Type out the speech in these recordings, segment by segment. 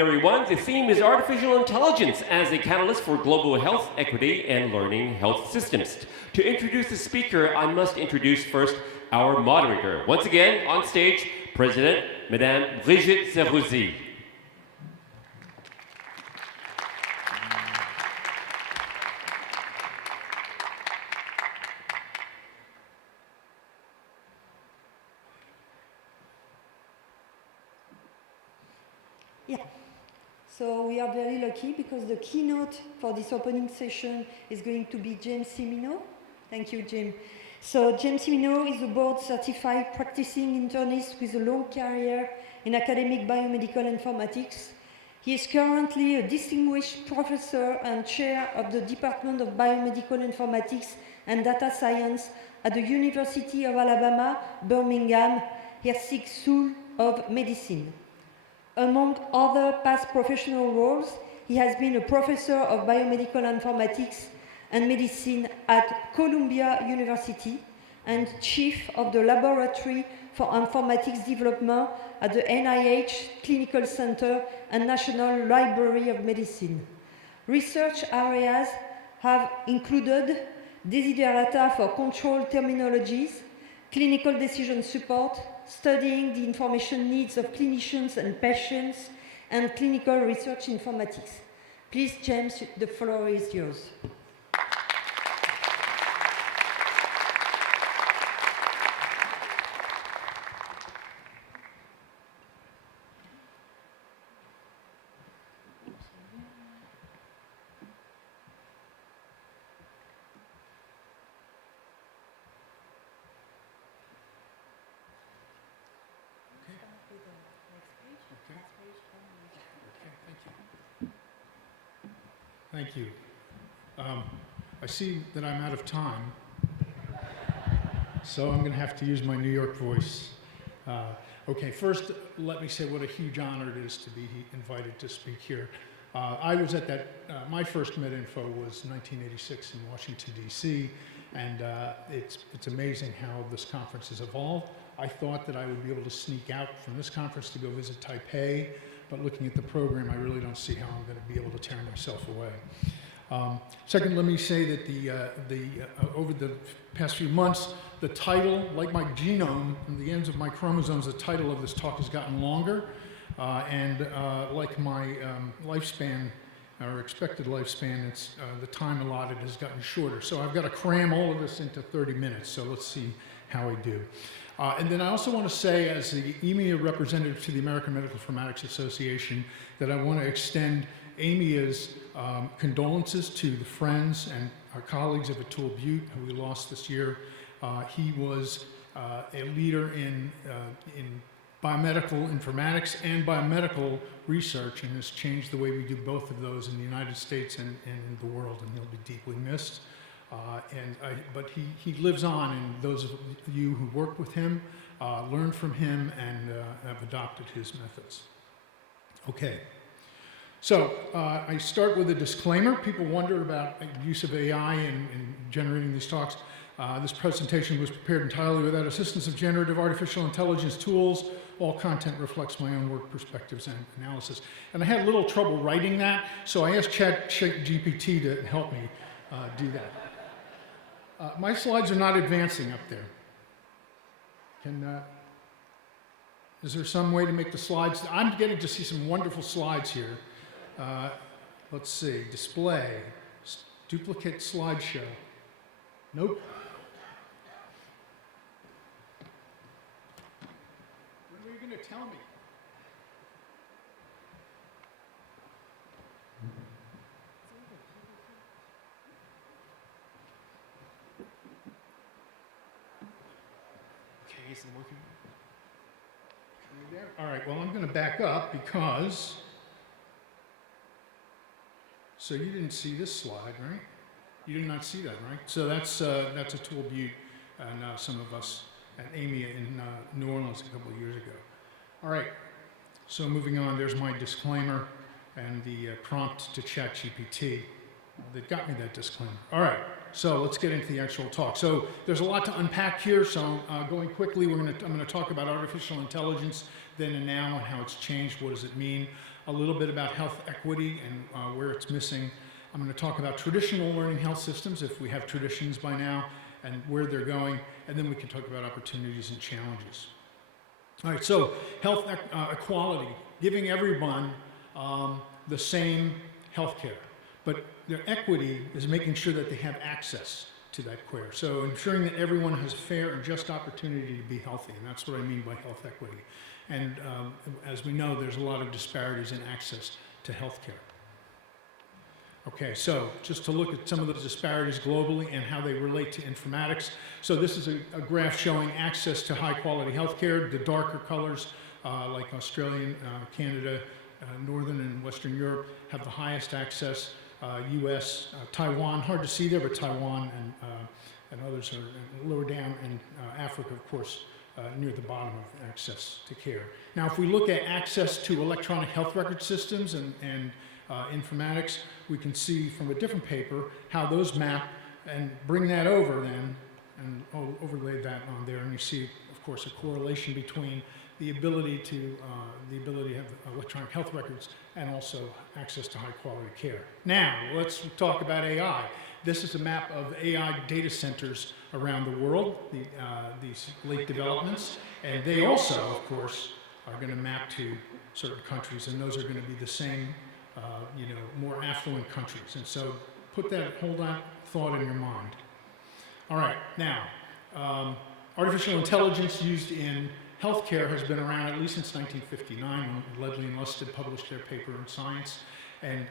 Everyone, the theme is artificial intelligence as a catalyst for global health equity and learning health systems. To introduce the speaker, I must introduce first our moderator. Once again, on stage, President Madame Brigitte Servozy. Yeah, so we are very lucky because the keynote for this opening session is going to be James Cimino. Thank you, Jim. So James Cimino is a board-certified practicing internist with a long career in academic biomedical informatics. He is currently a distinguished professor and chair of the Department of Biomedical Informatics and Data Science at the University of Alabama, Birmingham, Herzig School of Medicine. Among other past professional roles, he has been a professor of biomedical informatics and medicine at Columbia University and chief of the Laboratory for Informatics Development at the NIH Clinical Center and National Library of Medicine. Research areas have included desiderata for control terminologies, clinical decision support, studying the information needs of clinicians and patients, and clinical research informatics. Please, James, the floor is yours. Thank you. I see that I'm out of time, so I'm going to have to use my New York voice. Okay, first, let me say what a huge honor it is to be invited to speak here. I was at that, my first MedInfo was 1986 in Washington, D.C., and it's amazing how this conference has evolved. I thought that I would be able to sneak out from this conference to go visit Taipei, but looking at the program, I really don't see how I'm going to be able to tear myself away. Second, let me say that over the past few months, the title, like my genome, and the ends of my chromosomes, the title of this talk has gotten longer, and like my lifespan, or expected lifespan, the time allotted has gotten shorter. So I've got to cram all of this into 30 minutes, so let's see how I do. And then I also want to say, as the EMEA representative to the American Medical Informatics Association, that I want to extend EMEA's condolences to the friends and our colleagues of Atul Butte, who we lost this year. He was a leader in biomedical informatics and biomedical research, and has changed the way we do both of those in the United States and in the world, and he'll be deeply missed. But he lives on, and those of you who work with him, learn from him, and have adopted his methods. Okay, so I start with a disclaimer. People wonder about the use of AI in generating these talks. This presentation was prepared entirely without assistance of generative artificial intelligence tools. All content reflects my own work, perspectives, and analysis. And I had a little trouble writing that, so I asked ChatGPT to help me do that. My slides are not advancing up there. Is there some way to make the slides? I'm getting to see some wonderful slides here. Let's see, display, duplicate slideshow. Nope. When were you going to tell me? Okay, is it working? All right, well, I'm going to back up because, so you didn't see this slide, right? You did not see that, right? So that's Atul Butte and some of us at AMIA in New Orleans a couple of years ago. All right, so moving on, there's my disclaimer and the prompt to ChatGPT that got me that disclaimer. All right, so let's get into the actual talk. So there's a lot to unpack here, so going quickly, I'm going to talk about artificial intelligence then and now and how it's changed, what does it mean. a little bit about health equity and where it's missing. I'm going to talk about traditional learning health systems, if we have traditions by now, and where they're going, and then we can talk about opportunities and challenges. All right, so health equality, giving everyone the same health care, but their equity is making sure that they have access to that care. So ensuring that everyone has a fair and just opportunity to be healthy, and that's what I mean by health equity. And as we know, there's a lot of disparities in access to health care. Okay, so just to look at some of the disparities globally and how they relate to informatics. So this is a graph showing access to high quality healthcare. The darker colors, like Australia, Canada, Northern and Western Europe, have the highest access. US, Taiwan, hard to see there, but Taiwan and others are lower down, and Africa, of course, near the bottom of access to care. Now, if we look at access to electronic health record systems and informatics, we can see from a different paper how those map, and bring that over then and overlay that on there, and you see, of course, a correlation between the ability to have electronic health records and also access to high quality care. Now, let's talk about AI. This is a map of AI data centers around the world, these late developments, and they also, of course, are going to map to certain countries, and those are going to be the same, more affluent countries. And so hold that thought in your mind. All right, now, artificial intelligence used in healthcare has been around at least since 1959, when Ledley and Lustig published their paper in Science. And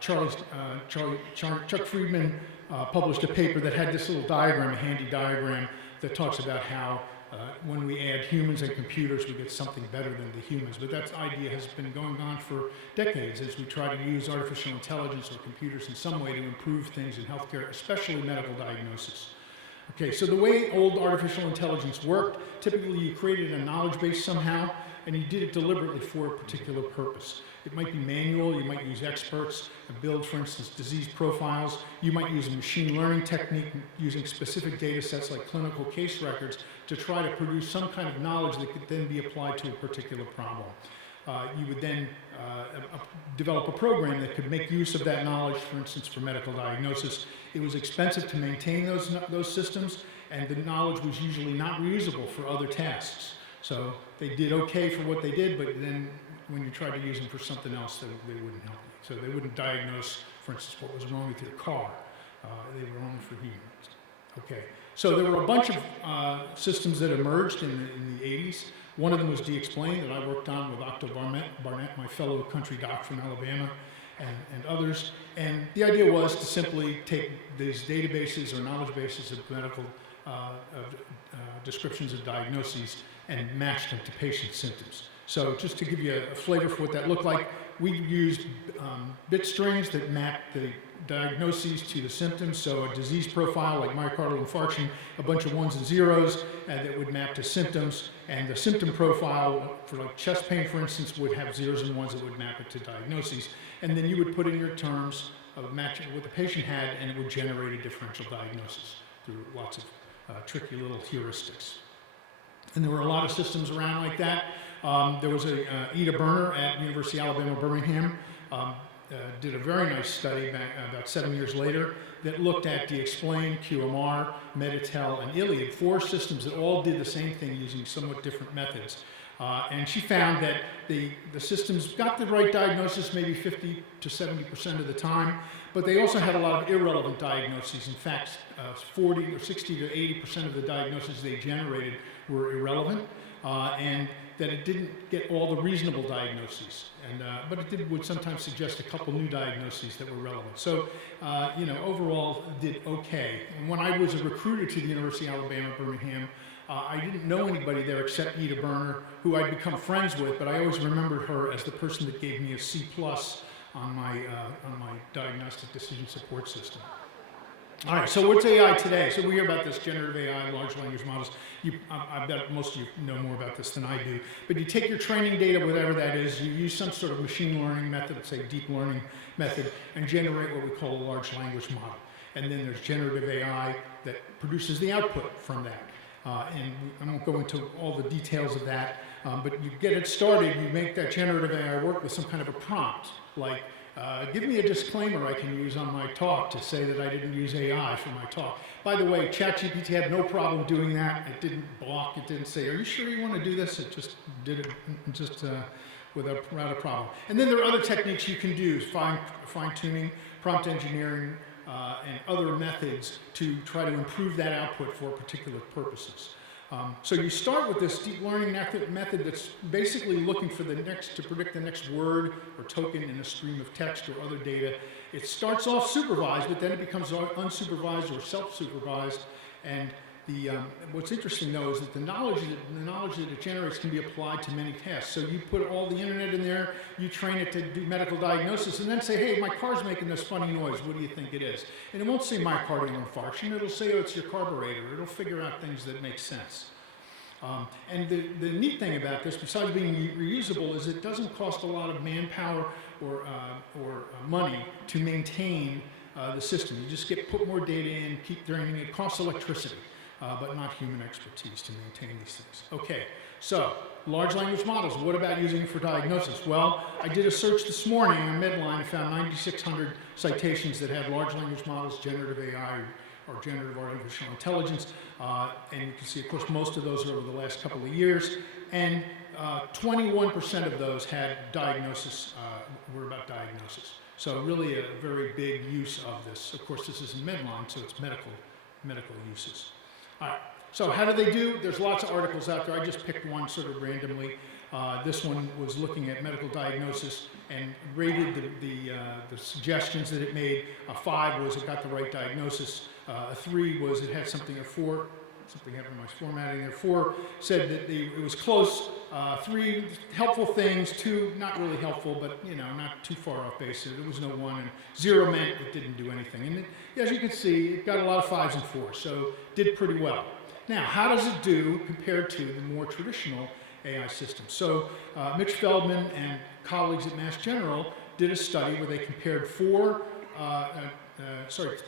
Chuck Friedman published a paper that had this little diagram, a handy diagram, that talks about how when we add humans and computers, we get something better than the humans. But that idea has been going on for decades as we try to use artificial intelligence or computers in some way to improve things in healthcare, especially medical diagnosis. Okay, so the way old artificial intelligence worked, typically you created a knowledge base somehow, and you did it deliberately for a particular purpose. It might be manual, you might use experts and build, for instance, disease profiles. You might use a machine learning technique using specific data sets like clinical case records to try to produce some kind of knowledge that could then be applied to a particular problem. You would then develop a program that could make use of that knowledge, for instance, for medical diagnosis. It was expensive to maintain those systems, and the knowledge was usually not reusable for other tasks. So they did okay for what they did, but then when you tried to use them for something else, they wouldn't help you. So they wouldn't diagnose, for instance, what was wrong with your car. They were only for humans. Okay, so there were a bunch of systems that emerged in the 80s. One of them was D-Explain that I worked on with Octo Barnett, my fellow country doc from Alabama, and others. And the idea was to simply take these databases or knowledge bases of medical descriptions of diagnoses and match them to patient symptoms. So just to give you a flavor for what that looked like, we used bit strings that mapped the diagnoses to the symptoms. So a disease profile like myocardial infarction, a bunch of ones and zeros that would map to symptoms. And the symptom profile for like chest pain, for instance, would have zeros and ones that would map it to diagnoses. And then you would put in your terms of matching what the patient had, and it would generate a differential diagnosis through lots of tricky little heuristics. And there were a lot of systems around like that. There was Ida Berner at University of Alabama, Birmingham, did a very nice study back, about 7 years later that looked at D-Explain, QMR, Meditel, and Iliad, 4 systems that all did the same thing using somewhat different methods. And she found that the systems got the right diagnosis maybe 50 to 70% of the time, but they also had a lot of irrelevant diagnoses. In fact, 40 or 60 to 80% of the diagnoses they generated were irrelevant, and that it didn't get all the reasonable diagnoses. But it would sometimes suggest a couple new diagnoses that were relevant. So, overall, did okay. And when I was a recruiter to the University of Alabama, Birmingham, I didn't know anybody there except Ida Berner, who I'd become friends with, but I always remembered her as the person that gave me a C+ on my diagnostic decision support system. All right, so what's AI today? So we hear about this generative AI, large language models. I bet most of you know more about this than I do. But you take your training data, whatever that is, you use some sort of machine learning method, say deep learning method, and generate what we call a large language model. And then there's generative AI that produces the output from that. And I won't go into all the details of that, But you get it started, you make that generative AI work with some kind of a prompt, like give me a disclaimer I can use on my talk to say that I didn't use AI for my talk. By the way, ChatGPT had no problem doing that. It didn't block, it didn't say, are you sure you want to do this? It just did it without a problem. And then there are other techniques you can do, fine-tuning, prompt engineering, and other methods to try to improve that output for particular purposes. So you start with this deep learning method that's basically looking for to predict the next word or token in a stream of text or other data. It starts off supervised, but then it becomes unsupervised or self-supervised. And what's interesting though is that the knowledge that it generates can be applied to many tasks. So you put all the internet in there, you train it to do medical diagnosis, and then say, hey, my car's making this funny noise, what do you think it is? And it won't say myocardial infarction, it'll say, oh, it's your carburetor. It'll figure out things that make sense. And the neat thing about this, besides being reusable, is it doesn't cost a lot of manpower or money to maintain the system. You just put more data in, keep draining it. It costs electricity, but not human expertise to maintain these things. Okay, so large language models. What about using it for diagnosis? Well, I did a search this morning on Medline and found 9,600 citations that had large language models, generative AI, or generative artificial intelligence, and you can see, of course, most of those are over the last couple of years, and 21% of those had diagnosis, were about diagnosis. So really a very big use of this. Of course, this is in Medline, so it's medical uses. All right, so how do they do? There's lots of articles out there. I just picked one sort of randomly. This one was looking at medical diagnosis and rated the suggestions that it made. A 5 was it got the right diagnosis. A 3 was it had something. A 4, something happened to my formatting there. 4 said that it was close. 3 helpful things. 2 not really helpful, but not too far off base. There was no 1, and 0 meant it didn't do anything. And as you can see, it got a lot of 5s and 4s, so did pretty well. Now, how does it do compared to the more traditional AI systems? So Mitch Feldman and colleagues at Mass General did a study where they compared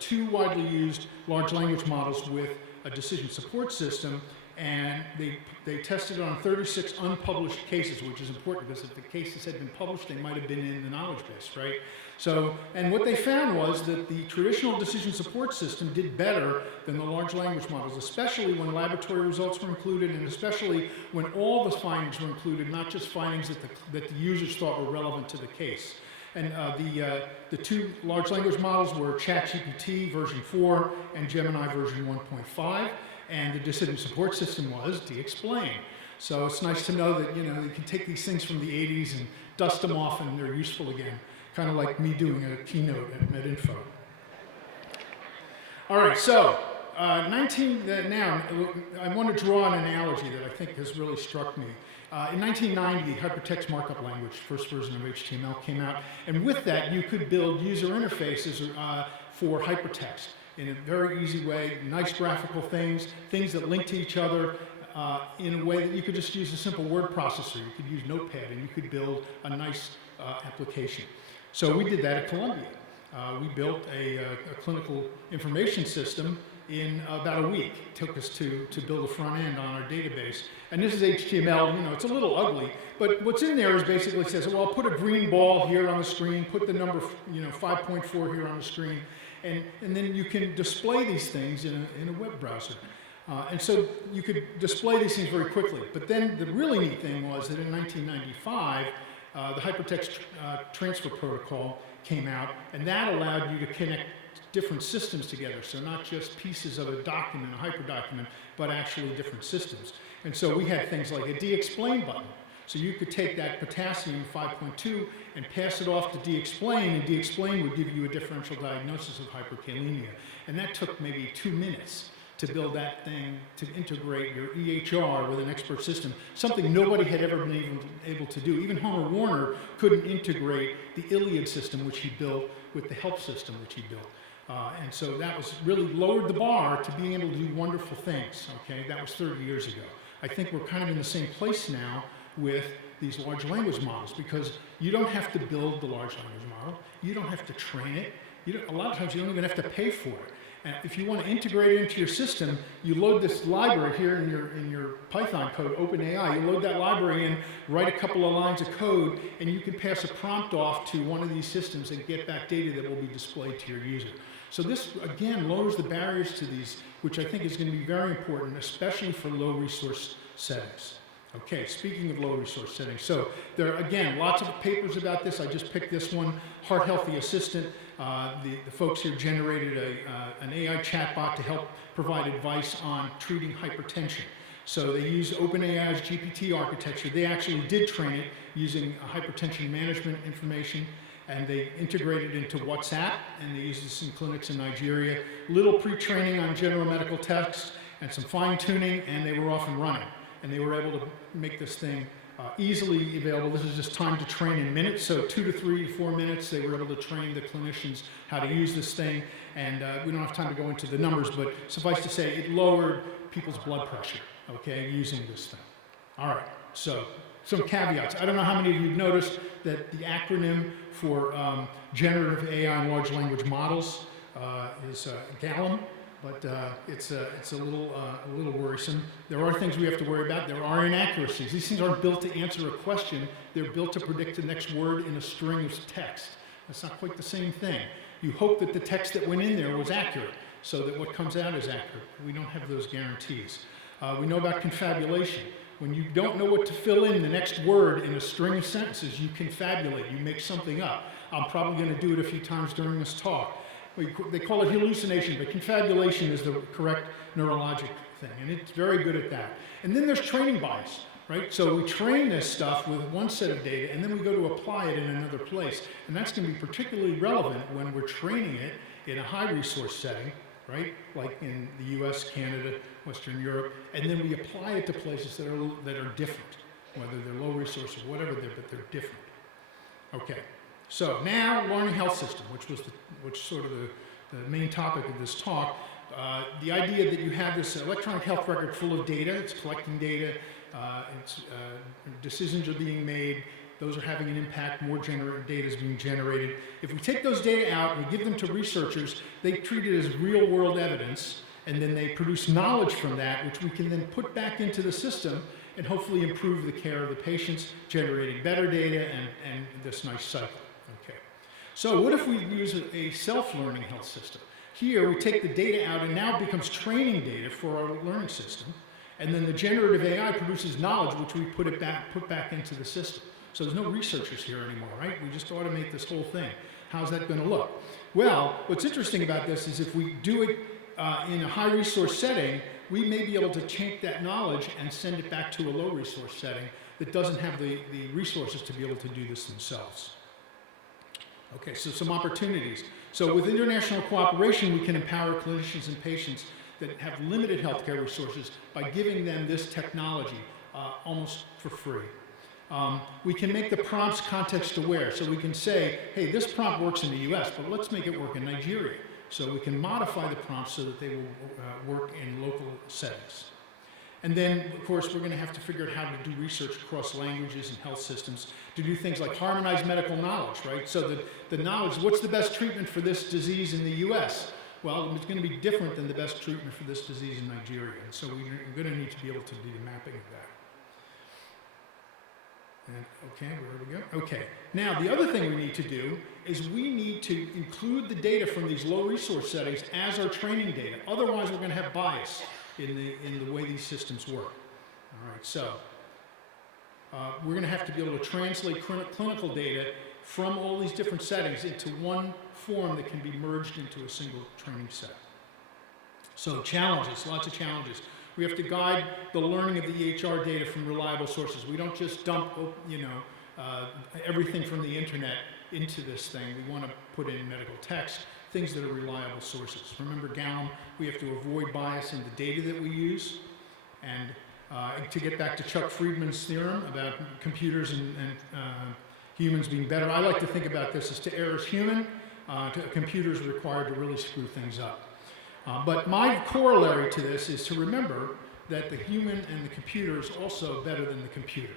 2 widely used large language models with a decision support system, and they tested it on 36 unpublished cases, which is important because if the cases had been published, they might have been in the knowledge base, right? So, and what they found was that the traditional decision support system did better than the large language models, especially when laboratory results were included, and especially when all the findings were included, not just findings that the users thought were relevant to the case. And the 2 large language models were ChatGPT version 4 and Gemini version 1.5, and the decision support system was DXplain. So it's nice to know that you can take these things from the 80s and dust them off and they're useful again. Kind of like me doing a keynote at MedInfo. All right, so now I want to draw an analogy that I think has really struck me. In 1990, hypertext markup language, first version of HTML, came out, and with that you could build user interfaces for hypertext in a very easy way, nice graphical things that link to each other in a way that you could just use a simple word processor. You could use Notepad and you could build a nice application. So we did that at Columbia. We built a clinical information system in about a week. It took us to build a front end on our database. And this is HTML, it's a little ugly, but what's in there is basically says, well, put a green ball here on the screen, put the number 5.4 here on the screen, and then you can display these things in a web browser. And so you could display these things very quickly. But then the really neat thing was that in 1995, the hypertext transfer protocol came out, and that allowed you to connect different systems together. So not just pieces of a document, a hyperdocument, but actually different systems. And so we had things like a DXplain button. So you could take that potassium 5.2 and pass it off to DXplain, and DXplain would give you a differential diagnosis of hyperkalemia. And that took maybe 2 minutes to build that thing, to integrate your EHR with an expert system, something nobody had ever been able to do. Even Homer Warner couldn't integrate the Iliad system, which he built, with the health system, which he built. And so that was really lowered the bar to being able to do wonderful things, okay? That was 30 years ago. I think we're kind of in the same place now with these large language models, because you don't have to build the large language model, you don't have to train it, a lot of times you don't even have to pay for it. If you want to integrate it into your system, you load this library here in your Python code, OpenAI. You load that library in, write a couple of lines of code, and you can pass a prompt off to one of these systems and get back data that will be displayed to your user. So this, again, lowers the barriers to these, which I think is going to be very important, especially for low resource settings. Okay, speaking of low resource settings, so there are, again, lots of papers about this. I just picked this one, Heart Healthy Assistant. The folks here generated an AI chatbot to help provide advice on treating hypertension. So they use OpenAI's GPT architecture. They actually did train it using hypertension management information, and they integrated into WhatsApp, and they use this in clinics in Nigeria. Little pre-training on general medical text and some fine-tuning, and they were off and running. And they were able to make this thing easily available. This is just time to train in minutes, so 2 to 3 to 4 minutes, they were able to train the clinicians how to use this thing. And we don't have time to go into the numbers, but suffice to say, it lowered people's blood pressure, okay, using this thing. All right, so some caveats. I don't know how many of you have noticed that the acronym for generative AI and large language models is GALM. But it's a little worrisome. There are things we have to worry about. There are inaccuracies. These things aren't built to answer a question. They're built to predict the next word in a string of text. That's not quite the same thing. You hope that the text that went in there was accurate, so that what comes out is accurate. We don't have those guarantees. We know about confabulation. When you don't know what to fill in the next word in a string of sentences, you confabulate. You make something up. I'm probably going to do it a few times during this talk. They call it hallucination, but confabulation is the correct neurologic thing, and it's very good at that. And then there's training bias, right? So we train this stuff with one set of data, and then we go to apply it in another place. And that's going to be particularly relevant when we're training it in a high-resource setting, right? Like in the US, Canada, Western Europe, and then we apply it to places that are different, whether they're low-resource or whatever, but they're different. Okay. So now, learning health system, which sort of the main topic of this talk, the idea that you have this electronic health record full of data, it's collecting data, decisions are being made, those are having an impact, more data is being generated. If we take those data out and we give them to researchers, they treat it as real-world evidence, and then they produce knowledge from that, which we can then put back into the system and hopefully improve the care of the patients, generating better data and this nice cycle. Okay. So what if we use a self-learning health system? Here we take the data out and now it becomes training data for our learning system, and then the generative AI produces knowledge which we put back into the system. So there's no researchers here anymore, right? We just automate this whole thing. How's that going to look? Well, what's interesting about this is if we do it in a high resource setting, we may be able to take that knowledge and send it back to a low resource setting that doesn't have the resources to be able to do this themselves. Okay, so some opportunities. So with international cooperation, we can empower clinicians and patients that have limited healthcare resources by giving them this technology almost for free. We can make the prompts context aware. So we can say, hey, this prompt works in the US, but let's make it work in Nigeria. So we can modify the prompts so that they will work in local settings. And then, of course, we're going to have to figure out how to do research across languages and health systems to do things like harmonize medical knowledge, right? So that the knowledge, what's the best treatment for this disease in the US? Well, it's going to be different than the best treatment for this disease in Nigeria. And so we're going to need to be able to do the mapping of that. And, okay, where do we go? Okay. Now, the other thing we need to do is we need to include the data from these low resource settings as our training data. Otherwise, we're going to have bias in the way these systems work. All right, so we're going to have to be able to translate clinical data from all these different settings into one form that can be merged into a single training set. So challenges, lots of challenges. We have to guide the learning of the EHR data from reliable sources. We don't just dump, everything from the internet into this thing. We want to put in medical text, things that are reliable sources. Remember GALM, we have to avoid bias in the data that we use. And to get back to Chuck Friedman's theorem about computers and humans being better, I like to think about this as to err as human, to computers are required to really screw things up. But my corollary to this is to remember that the human and the computer is also better than the computer.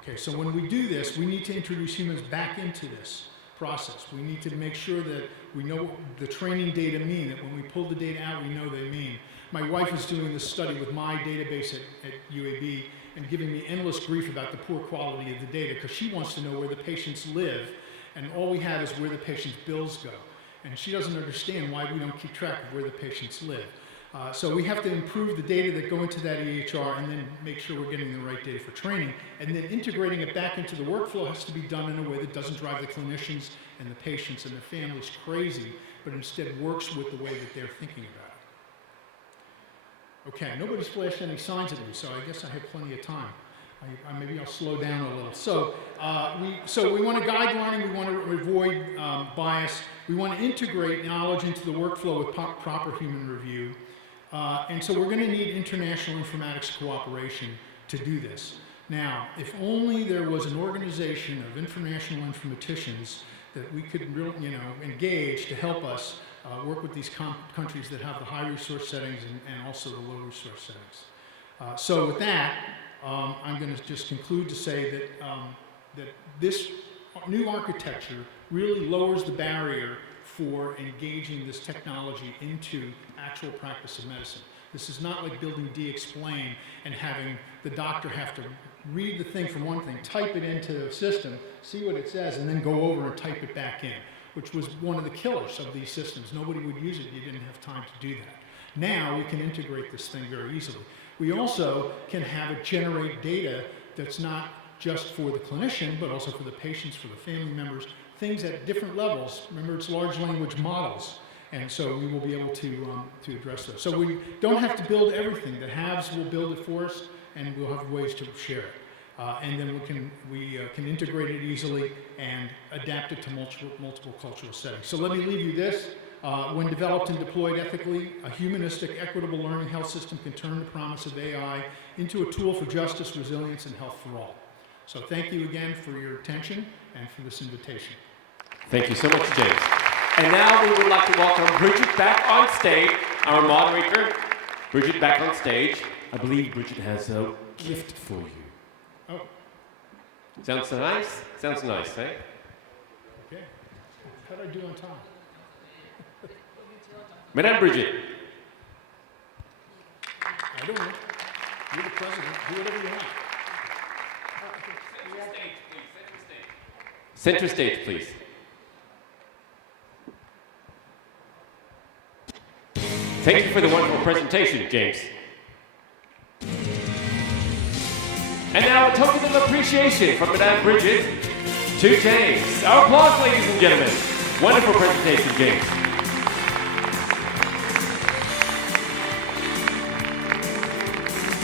Okay, so when we do this, we need to introduce humans back into this process. We need to make sure that we know what the training data mean, that when we pull the data out, we know they mean. My wife is doing this study with my database at UAB and giving me endless grief about the poor quality of the data because she wants to know where the patients live, and all we have is where the patient's bills go. And she doesn't understand why we don't keep track of where the patients live. So we have to improve the data that go into that EHR and then make sure we're getting the right data for training. And then integrating it back into the workflow has to be done in a way that doesn't drive the clinicians and the patients and the families crazy, but instead works with the way that they're thinking about it. Okay, nobody's flashed any signs at me, so I guess I have plenty of time. Maybe I'll slow down a little. So we want to guide learning, we want to avoid bias, we want to integrate knowledge into the workflow with proper human review. And so we're going to need international informatics cooperation to do this. Now, if only there was an organization of international informaticians that we could engage to help us work with these countries that have the high resource settings and also the low resource settings. So with that, I'm going to just conclude to say that this new architecture really lowers the barrier for engaging this technology into actual practice of medicine. This is not like building D-Explain and having the doctor have to read the thing from one thing, type it into the system, see what it says, and then go over and type it back in, which was one of the killers of these systems. Nobody would use it. You didn't have time to do that. Now we can integrate this thing very easily. We also can have it generate data that's not just for the clinician, but also for the patients, for the family members, things at different levels. Remember, it's large language models, and so we will be able to address those. So we don't have to build everything. The haves will build it for us, and we'll have ways to share it. And then we can integrate it easily and adapt it to multiple cultural settings. So let me leave you this. When developed and deployed ethically, a humanistic, equitable learning health system can turn the promise of AI into a tool for justice, resilience, and health for all. So thank you again for your attention and for this invitation. Thank you so much, James. And now we would like to welcome Bridget back on stage, our moderator. Bridget back on stage. I believe Bridget has a gift for you. Oh. Sounds nice? Sounds nice, eh? Okay. How did I do on time? Madame Bridget. I don't know. You're the president. Do whatever you want. Center stage, please. Thank you for the wonderful presentation, James. And now a token of appreciation from Madame Bridget to James. Our applause, ladies and gentlemen. Wonderful presentation, James.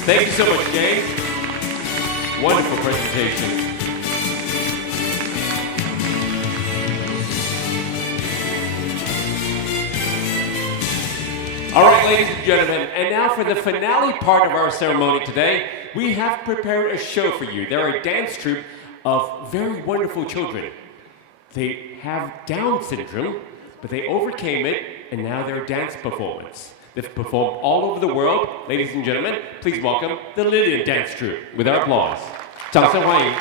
Thank you so much, James. Wonderful presentation. All right, ladies and gentlemen, and now for the finale part of our ceremony today, we have prepared a show for you. They're a dance troupe of very wonderful children. They have Down syndrome, but they overcame it, and now they're a dance performance. They've performed all over the world. Ladies and gentlemen, please welcome the Lillian Dance Troupe with our applause. 掌声欢迎。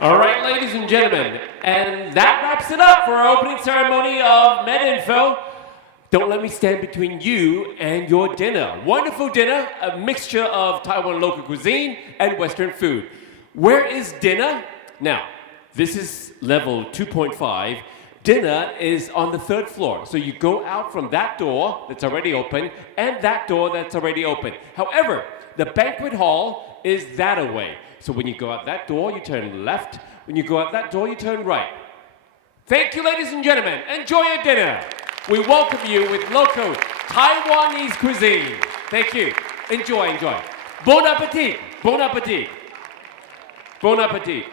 All right, ladies and gentlemen, and that wraps it up for our opening ceremony of MedInfo. Don't let me stand between you and your dinner. Wonderful dinner, a mixture of Taiwan local cuisine and Western food. Where is dinner? Now, this is level 2.5. Dinner is on the 3rd floor. So you go out from that door that's already open and that door that's already open. However, the banquet hall is that away. So when you go out that door, you turn left. When you go out that door, you turn right. Thank you, ladies and gentlemen. Enjoy your dinner. We welcome you with local Taiwanese cuisine. Thank you. Enjoy, enjoy. Bon appetit. Bon appetit. Bon appetit.